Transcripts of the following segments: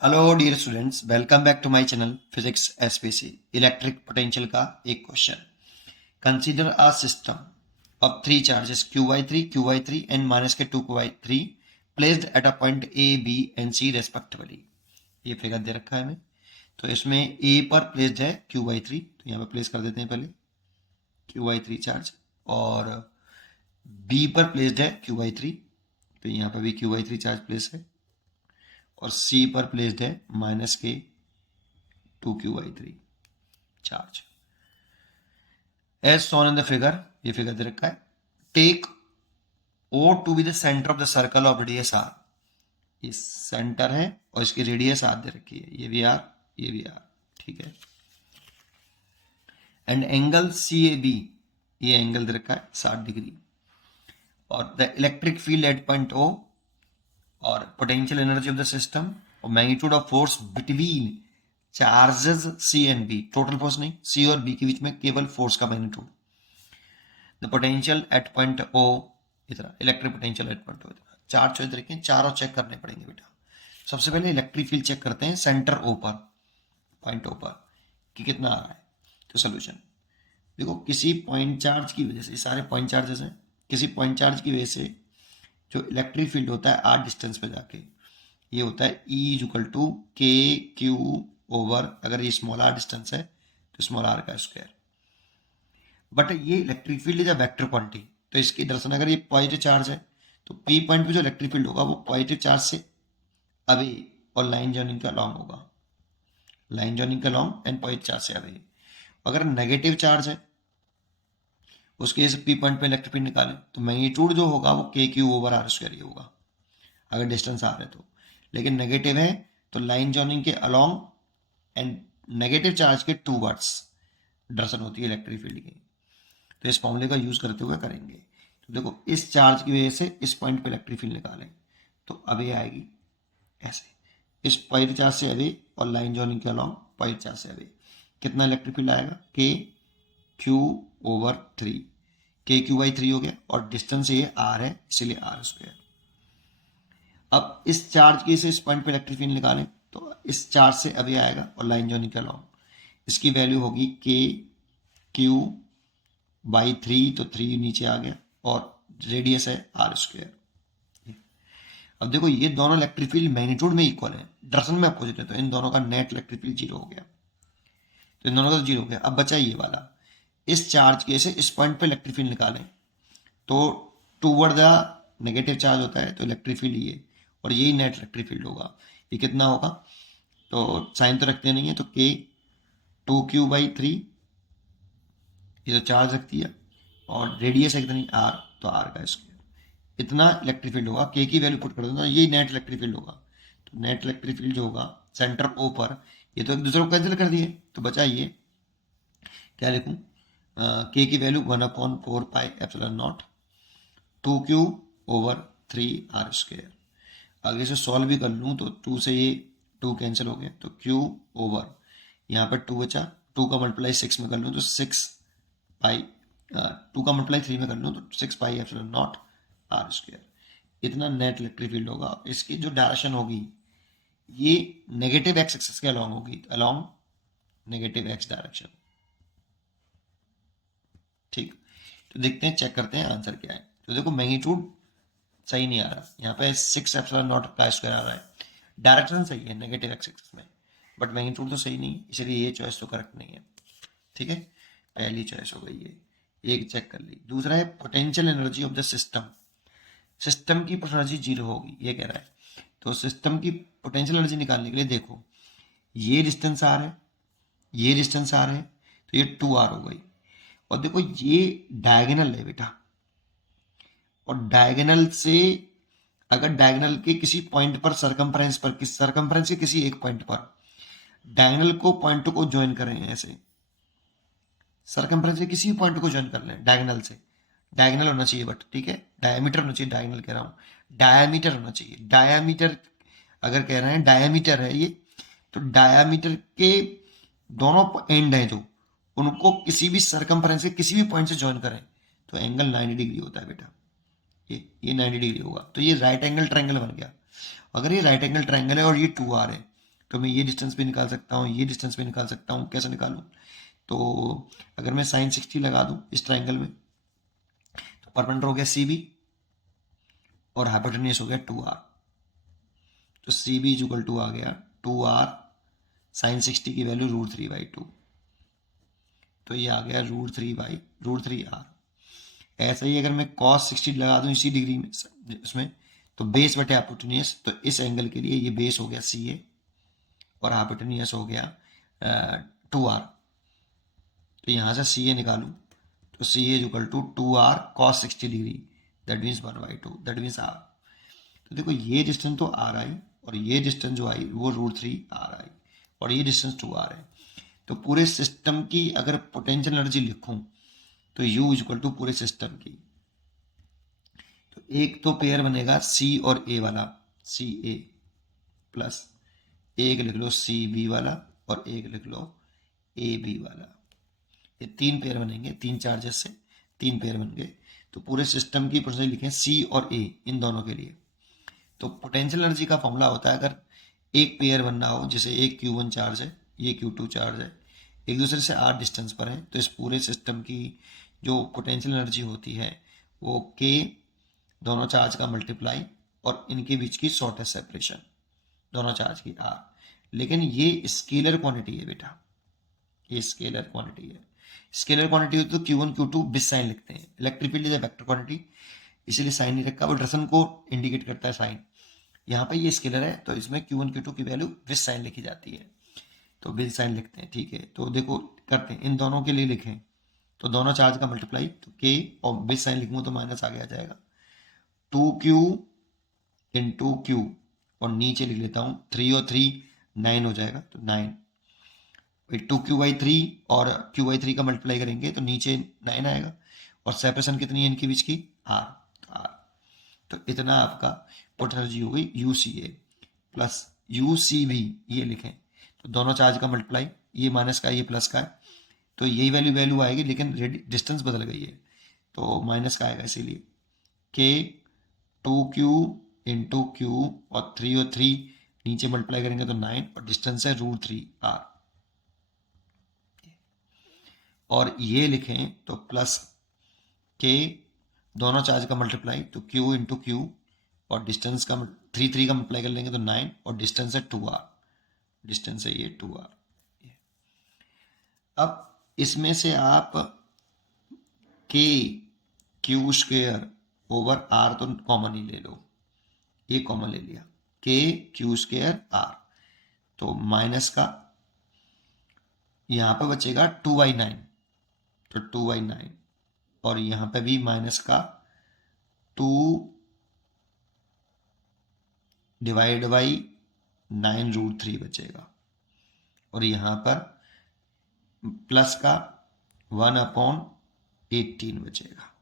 Hello dear students, welcome back to my channel physics SPC. Electric potential का एक question. Consider a system of three charges q Y three and minus के two Q Y three placed at a point A B and C respectively. ये figure दे रखा है हमें। तो इसमें ए पर प्लेस्ड है क्यू वाई थ्री, तो यहाँ पे प्लेस कर देते हैं पहले क्यू वाई थ्री चार्ज। और बी पर प्लेस्ड है क्यू वाई थ्री, तो यहाँ पर भी Q Y three charge place है। और सी पर प्लेस्ड है माइनस के two Q Y three charge as shown in the figure. ये फिगर दे रखा है। Take O to be the center of the circle of radius R. ये सेंटर है और इसकी रेडियस आर दे रखी है, ये भी आर, ये भी आर, ठीक है। And angle C A B, ये एंगल दे रखा है 60 डिग्री। और the electric field at point O, और potential energy of the system, और magnitude of force between charges C and B. Total force नहीं, सी और बी के बीच में केवल फोर्स का magnitude. The potential at point O, इतना electric potential at point O, चार चॉइस रखें, चारों चेक करने पड़ेंगे बेटा। सबसे पहले इलेक्ट्रिक फील्ड चेक करते हैं सेंटर ओ पर, पॉइंट ओ पर, कि कितना आ रहा है। तो सोल्यूशन देखो, किसी पॉइंट चार्ज की वजह से, ये सारे पॉइंट चार्जेस हैं, किसी पॉइंट चार्ज की वजह से जो इलेक्ट्रिक फील्ड होता है आर डिस्टेंस पे जाके, ये होता है ई इज इक्वल टू के क्यू ओवर, अगर ये स्मॉल आर डिस्टेंस है तो स्मॉल आर का स्क्वायर। बट ये electric field is a vector quantity, तो इसकी दर्शन अगर ये पॉजिटिव चार्ज है तो पी पॉइंट पे जो इलेक्ट्रिक फील्ड होगा वो पॉजिटिव चार्ज से अवे और लाइन जॉइनिंग का लॉन्ग होगा, लाइन जॉइनिंग का लॉन्ग एंड पॉजिटिव चार्ज से अवे। अगर नेगेटिव चार्ज है उसके वजह से पी पॉइंट पे इलेक्ट्रिक फील्ड निकालें तो मैग्नीट्यूड जो होगा वो के क्यू ओवर आर स्क्वायर ही होगा, अगर डिस्टेंस आर है तो। लेकिन नेगेटिव है तो लाइन जॉइनिंग के अलॉन्ग एंड नेगेटिव चार्ज के टू वर्ड्स दर्शन होती है इलेक्ट्रिक फील्ड की। तो इस फॉर्मूले का यूज करते हुए करेंगे। तो देखो, इस चार्ज की वजह से इस पॉइंट पे इलेक्ट्रिक फील्ड निकालें तो अवे आएगी ऐसे, इस पॉइंट चार्ज से अवे और लाइन जॉइनिंग के अलॉन्ग पॉइंट चार्ज से अवे। कितना इलेक्ट्रिक फील्ड आएगा, के क्यू ओवर थ्री, के क्यू बाई थ्री हो गया, और डिस्टेंस ये आर है इसीलिए आर स्क्वायर। अब इस चार्ज की से इस पॉइंट पे इलेक्ट्रिक फील्ड निकालें तो इस चार्ज से अवे आएगा और लाइन जॉइनिंग के अलॉन्ग, इसकी वैल्यू होगी के क्यू बाई थ्री, तो थ्री नीचे आ गया, और रेडियस है आर स्क्वायर। अब देखो, ये दोनों इलेक्ट्रिक फील्ड मैग्नीट्यूड में इक्वल है, डायरेक्शन में अपोजिट है, तो इन दोनों का नेट इलेक्ट्रिक फील्ड जीरो हो गया। तो इन दोनों का जीरो हो गया। अब बचा ये वाला, इस चार्ज के से इस पॉइंट पे इलेक्ट्रिक फील्ड निकालें तो टूवर्ड द नेगेटिव चार्ज होता है तो इलेक्ट्रिक फील्ड ये, और यही नेट इलेक्ट्रिक फील्ड होगा। ये कितना होगा, तो साइन तो रखते नहीं है, तो के टू क्यू बाई थ्री, ये तो चार्ज रखती है, और रेडियस है कितनी आर, तो आर का स्क्वायर। इतना इलेक्ट्रिक फील्ड होगा। के की वैल्यू पुट कर देना, ये नेट इलेक्ट्रिक फील्ड होगा। तो नेट इलेक्ट्रिक फील्ड जो होगा सेंटर ओ पर, ये तो एक दूसरे को कैंसिल कर दिए, तो बचा ये, क्या लिखूं, के की value 1/4 pi epsilon not two Q over three R square. आगे से सॉल्व भी कर लूँ तो टू से ये टू कैंसिल हो गया, तो क्यू ओवर, यहाँ पर टू बचा, टू का मल्टीप्लाई सिक्स में कर लूँ तो सिक्स पाई, टू का मल्टीप्लाई थ्री में कर लूँ तो 6 pi epsilon not R square. इतना नेट इलेक्ट्रिक फील्ड होगा। इसकी जो डायरेक्शन होगी ये नेगेटिव एक्स एक्सिस के अलॉन्ग होगी, अलॉन्ग नेगेटिव एक्स डायरेक्शन। ठीक, तो देखते हैं, चेक करते हैं आंसर क्या है। तो देखो, मैग्नीट्यूड सही नहीं आ रहा, यहाँ पे 6 एप्सिलॉन नॉट का स्क्वायर आ रहा है, डायरेक्शन सही है नेगेटिव एक्स एक्सिस में, बट मैग्नीट्यूड तो सही नहीं है, इसलिए ये चॉइस तो करेक्ट नहीं है। ठीक है, पहली चॉइस हो गई ये, एक चेक कर ली। दूसरा है potential energy of the system. System की एनर्जी जीरो होगी, ये कह रहा है। तो सिस्टम की पोटेंशियल एनर्जी निकालने के लिए देखो, ये डिस्टेंस आर है, ये डिस्टेंस आर है, तो ये टू आर हो गई। और देखो, ये डायगोनल है बेटा, और डायगोनल से अगर डायगोनल के किसी पॉइंट पर सरकमफ्रेंस पर, किस सरकमफ्रेंस के किसी एक पॉइंट पर डायगोनल को पॉइंट को ज्वाइन करें, ऐसे सरकमफ्रेंस के किसी भी पॉइंट को ज्वाइन कर लें डायगोनल से, डायगोनल होना चाहिए बट, ठीक है, डायमीटर होना चाहिए, डायगोनल कह रहा हूँ, डायमीटर होना चाहिए। डायमीटर अगर कह रहे हैं डायमीटर है ये, तो डायमीटर के दोनों एंड हैं जो, उनको किसी भी सरकमफ्रेंस के किसी भी पॉइंट से ज्वाइन करें तो एंगल 90 डिग्री होता है बेटा। ये 90 डिग्री होगा, तो ये राइट एंगल ट्रायंगल बन गया। अगर ये राइट एंगल ट्रायंगल है और ये टू आर है तो मैं ये डिस्टेंस भी निकाल सकता हूँ, ये डिस्टेंस भी निकाल सकता हूँ। कैसे निकालूँ? तो अगर मैं साइन 60 लगा दूँ इस ट्राइंगल में, तो परपेंडिकुलर हो गया सी बी और हाइपोटेन्यूस हो गया 2r। तो सी बी इक्वल टू आ गया 2r साइन 60 की वैल्यू √3/2, तो ये आ गया √3/√3r। ऐसा ही अगर मैं cos 60 लगा दूं इसी डिग्री में इसमें, तो बेस बटे हाइपोटेन्यूस, तो इस एंगल के लिए ये बेस हो गया सी ए और हाइपोटेन्यूस हो गया 2r। तो यहाँ से सी ए निकालूं तो C A equal to 2r cos 60 degree, that means 1/2, that means r। तो देखो ये डिस्टेंस तो r आई और ये डिस्टेंस जो आई वो √3r आई और ये डिस्टेंस 2r है। तो पूरे सिस्टम की अगर पोटेंशियल एनर्जी लिखूं तो U इक्वल टू पूरे सिस्टम की, तो एक तो पेयर बनेगा C और A वाला, सी ए प्लस एक लिख लो सी बी वाला और एक लिख लो ए बी वाला। ये तीन पेयर बनेंगे, तीन चार्जेस से तीन पेयर बन गए। तो पूरे सिस्टम की पोटेंशियल लिखें सी और ए इन दोनों के लिए। तो पोटेंशियल एनर्जी का फॉर्मूला होता है, अगर एक पेयर बनना हो, जैसे एक Q1 चार्ज है, ये Q2 चार्ज है, एक दूसरे से r डिस्टेंस पर है, तो इस पूरे सिस्टम की जो पोटेंशियल एनर्जी होती है वो K दोनों चार्ज का मल्टीप्लाई और इनके बीच की शॉर्टेस्ट सेपरेशन दोनों चार्ज की r। लेकिन ये स्केलर क्वांटिटी है बेटा, ये स्केलर क्वांटिटी है। स्केलर क्वांटिटी होती तो Q1 Q2 बिस साइन लिखते हैं। Electric field is a vector quantity, इसीलिए साइन नहीं रखा, वो डायरेक्शन को इंडिकेट करता है साइन। यहाँ पे ये स्केलर है तो इसमें Q1 Q2 की वैल्यू विद साइन लिखी जाती है, तो विद साइन लिखते हैं। ठीक है, तो देखो करते हैं, इन दोनों के लिए लिखें तो दोनों चार्ज का मल्टीप्लाई, तो K और विद साइन लिखूँ तो माइनस आगे आ जाएगा 2Q इंटू Q और नीचे लिख लेता हूँ 3 और 3 9 हो जाएगा, तो 9 2Q/3 और Q/3 का मल्टीप्लाई करेंगे तो नीचे 9 आएगा और सेपरेशन कितनी है इनके बीच की r, तो इतना आपका पोटेंशियल एनर्जी हो गई UCA प्लस UCB, ये लिखें तो दोनों चार्ज का मल्टीप्लाई, ये माइनस का ये प्लस का है, तो यही वैल्यू आएगी लेकिन डिस्टेंस बदल गई है तो माइनस का आएगा, इसीलिए K 2Q इंटू Q और 3 नीचे मल्टीप्लाई करेंगे तो 9 और डिस्टेंस है √3r। और ये लिखें तो प्लस K दोनों चार्ज का मल्टीप्लाई, तो Q इंटू Q और डिस्टेंस का 3 का मल्टीप्लाई कर लेंगे तो 9 और डिस्टेंस है 2r, डिस्टेंस है ये 2r। अब इसमें से आप K Q² ओवर r तो कॉमन ही ले लो, ये कॉमन ले लिया, K Q² r, तो माइनस का यहाँ पे बचेगा 2/9, तो 2/9 और यहाँ पे भी माइनस का 2 डिवाइड बाई 9√3 बचेगा और यहाँ पर प्लस का 1/18 बचेगा।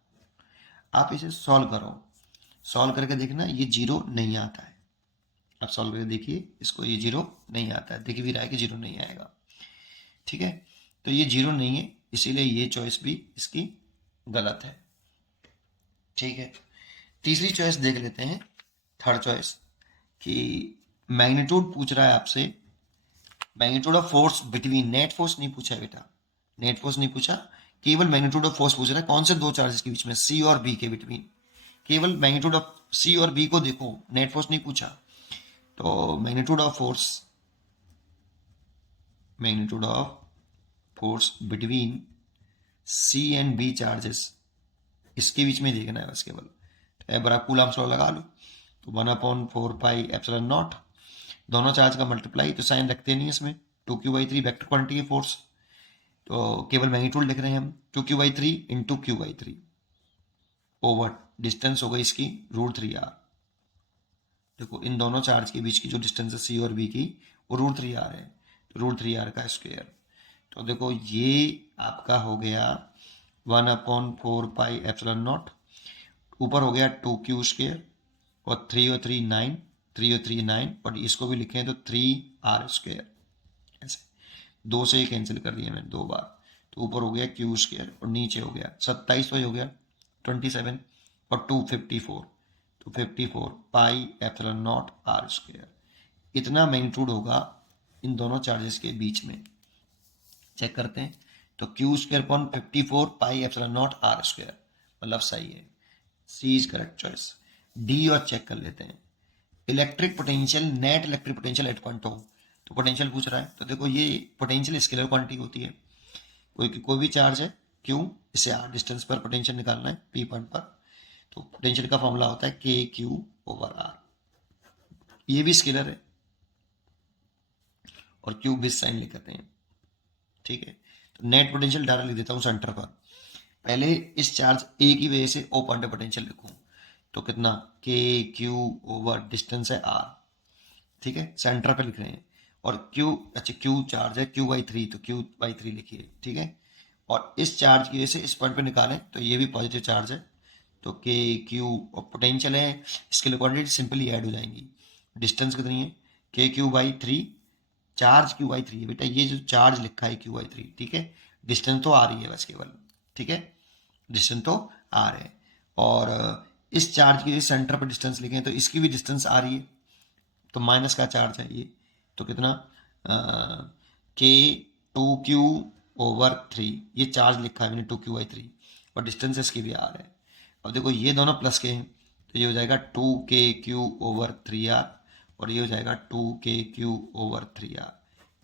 आप इसे सॉल्व करो, सॉल्व करके देखना ये जीरो नहीं आता है। आप सॉल्व करके देखिए इसको, ये जीरो नहीं आता है, दिख भी रहा है कि जीरो नहीं आएगा। ठीक है, तो ये जीरो नहीं है, इसीलिए ये चॉइस भी इसकी गलत है। ठीक है, तीसरी चॉइस देख लेते हैं, थर्ड चॉइस, कि मैग्नीट्यूड पूछ रहा है आपसे, magnitude of force between, net force नहीं पूछा है बेटा, नेट फोर्स नहीं पूछा, केवल मैग्नीट्यूड ऑफ फोर्स पूछ रहा है। कौन से दो चार्जेस के बीच में, सी और बी के बिटवीन, केवल मैग्नीट्यूड ऑफ सी और बी को देखो, नेट फोर्स नहीं पूछा। तो magnitude of force between C and B charges, इसके बीच में देखना है बस केवल। तो बड़ा कूलम्ब लॉ लगा लो, तो 1/4πε0, दोनों चार्ज का मल्टीप्लाई, तो साइन रखते नहीं इसमें, 2Q/3 वेक्टर क्वांटिटी है फोर्स, तो केवल मैग्नीट्यूड लिख रहे हैं हम, 2Q/3 into Q/3 over distance हो गई इसकी √3r। देखो इन दोनों चार्ज के बीच की जो डिस्टेंस है सी और बी की, वो √3r है, तो √3r का स्क्वायर। तो देखो ये आपका हो गया 1/4πε0, ऊपर हो गया 2Q² और 3 और 3 9, 3 और 3 9, और इसको भी लिखें तो 3r², ऐसे दो से कैंसिल कर दिया मैंने दो बार, तो ऊपर हो गया Q² और नीचे हो गया 27, तो हो गया 27 और 2 54, तो 54πε0r²। इतना मैग्नीट्यूड होगा इन दोनों चार्जेस के बीच में। चेक करते हैं तो Q square upon 54 pi epsilon not R square, मतलब सही है, C is correct choice. D और चेक कर लेते हैं, electric potential, net electric potential at point O, तो पोटेंशियल पूछ रहा है, तो देखो ये पोटेंशियल स्केलर क्वांटिटी होती है, कोई भी चार्ज है क्यू, इसे आर डिस्टेंस पर पोटेंशियल निकालना है पी पॉइंट पर, तो पोटेंशियल का फॉर्मूला होता है के क्यू ओवर आर, ये भी स्केलर है और क्यू भी साइन लिखते हैं, ठीक है। तो नेट पोटेंशियल डायरेक्ट लिख देता हूँ सेंटर पर, पहले इस चार्ज ए की वजह से ओ पॉइंट पोटेंशियल लिखूं, तो कितना के क्यू ओवर डिस्टेंस है आर, ठीक है, सेंटर पे लिख रहे हैं, और क्यू, अच्छा क्यू चार्ज है क्यू बाई 3, तो क्यू बाई 3 लिखिए, ठीक है। और इस चार्ज की वजह से इस पॉइंट पे निकालें तो ये भी पॉजिटिव चार्ज है, तो के क्यू और पोटेंशियल है, इसके लिए क्वांटिटी सिंपली ऐड हो जाएंगी। डिस्टेंस कितनी है के Q by 3, charge Q by 3 है बेटा, ये जो चार्ज लिखा है क्यू बाई 3, ठीक है, डिस्टेंस तो आ रही है बस केवल, ठीक है, डिस्टेंस तो आ रहे हैं। और इस चार्ज की सेंटर पर डिस्टेंस लिखें तो इसकी भी डिस्टेंस आ रही है, तो माइनस का चार्ज है ये, तो कितना के 2q ओवर 3, ये चार्ज लिखा है मैंने 2q बाई 3, और डिस्टेंस इसकी भी आ रहा है। अब देखो ये दोनों प्लस के हैं, तो ये हो जाएगा 2kq ओवर 3r, और ये हो जाएगा 2kq ओवर 3r,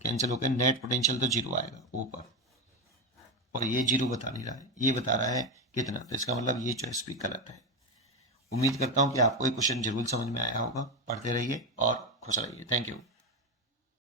कैंसिल होकर नेट पोटेंशियल तो जीरो आएगा ऊपर, और ये जीरो बता नहीं रहा है, ये बता रहा है कितना, तो इसका मतलब ये चॉइस भी गलत है। उम्मीद करता हूँ कि आपको ये क्वेश्चन जरूर समझ में आया होगा, पढ़ते रहिए और खुश रहिए, थैंक यू।